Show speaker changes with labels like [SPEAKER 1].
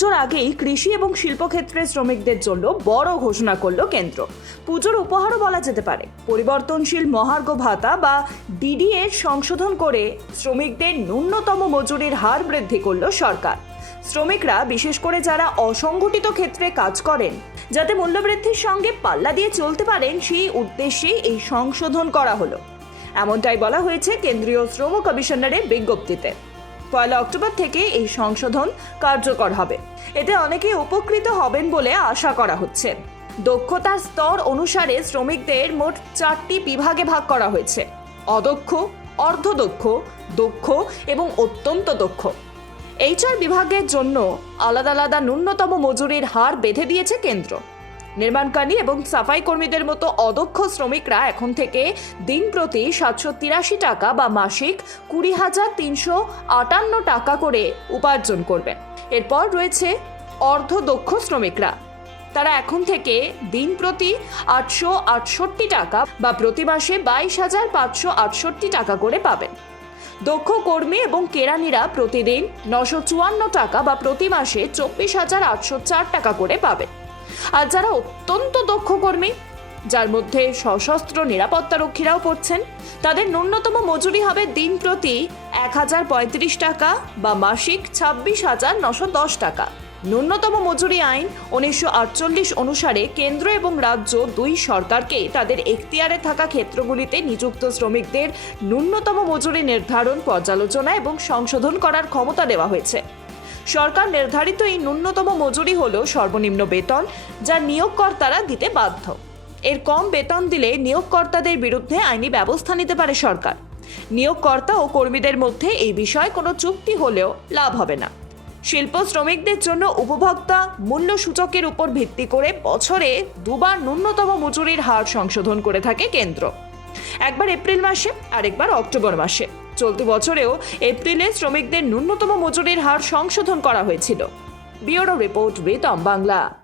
[SPEAKER 1] পুজোর আগেই কৃষি এবং শিল্পক্ষেত্রের শ্রমিকদের জন্য বড় ঘোষণা করল কেন্দ্র। পুজোর উপহারও বলা যেতে পারে। পরিবর্তনশীল মহার্ঘ ভাতা বা ডিডিএ সংশোধন করে শ্রমিকদের ন্যূনতম মজুরির হার বৃদ্ধি করল সরকার। শ্রমিকরা, বিশেষ করে যারা অসংগঠিত ক্ষেত্রে কাজ করেন, যাতে মূল্যবৃদ্ধির সঙ্গে পাল্লা দিয়ে চলতে পারেন, সেই উদ্দেশ্যেই এই সংশোধন করা হলো। এমনটাই বলা হয়েছে কেন্দ্রীয় শ্রম কমিশনারের বিজ্ঞপ্তিতে। পয়লা অক্টোবর থেকে এই সংশোধন কার্যকর হবে। এতে অনেকেই উপকৃত হবেন বলে আশা করা হচ্ছে। দক্ষতার স্তর অনুসারে শ্রমিকদের মোট চারটি বিভাগে ভাগ করা হয়েছে। অদক্ষ, অর্ধদক্ষ, দক্ষ এবং অত্যন্ত দক্ষ। এইচআর বিভাগের জন্য আলাদা আলাদা ন্যূনতম মজুরির হার বেঁধে দিয়েছে কেন্দ্র। নির্মাণকারী এবং সাফাই কর্মীদের মতো অদক্ষ শ্রমিকরা এখন থেকে দিন প্রতি সাতশো তিরাশি টাকা বা মাসিক কুড়ি হাজার তিনশো আটান্ন টাকা করে উপার্জন করবেন এরপর রয়েছে অর্ধদক্ষ শ্রমিকরা। তারা এখন থেকে দিন প্রতি আটশো আটষট্টি টাকা বা প্রতি মাসে বাইশ হাজার পাঁচশো আটষট্টি টাকা করে পাবেন। দক্ষ কর্মী এবং কেরানিরা প্রতিদিন নশো চুয়ান্ন টাকা বা প্রতি মাসে চব্বিশ হাজার আটশো চার টাকা করে পাবেন। আর যারা অত্যন্ত দক্ষ কর্মী, যার মধ্যে সশস্ত্র নিরাপত্তারক্ষীরাও পড়ছেন, তাদের ন্যূনতম মজুরি হবে দিন প্রতি এক হাজার পঁয়ত্রিশ টাকা বা মাসিক ছাব্বিশ হাজার নশো দশ টাকা। ন্যূনতম মজুরি আইন উনিশশো আটচল্লিশ অনুসারে কেন্দ্র এবং রাজ্য দুই সরকারকে তাদের এখতিয়ারে থাকা ক্ষেত্রগুলিতে নিযুক্ত শ্রমিকদের ন্যূনতম মজুরি নির্ধারণ, পর্যালোচনা এবং সংশোধন করার ক্ষমতা দেওয়া হয়েছে। সরকার নির্ধারিত এই ন্যূনতম মজুরি হল সর্বনিম্ন বেতন, যা নিয়োগকর্তারা দিতে বাধ্য। এর কম বেতন দিলে নিয়োগকর্তাদের বিরুদ্ধে আইনি ব্যবস্থা নিতে পারে সরকার। নিয়োগকর্তা ও কর্মীদের মধ্যে এই বিষয়ে কোনো চুক্তি হলেও লাভ হবে না। শিল্প শ্রমিকদের জন্য উপভোক্তা মূল্য সূচকের উপর ভিত্তি করে বছরে দুবার ন্যূনতম মজুরির হার সংশোধন করে থাকে কেন্দ্র। একবার এপ্রিল মাসে আর একবার অক্টোবর মাসে। চলতি বছরেও এপ্রিলে শ্রমিকদের ন্যূনতম মজুরির হার সংশোধন করা হয়েছিল। Bureau report Ritam Bangla.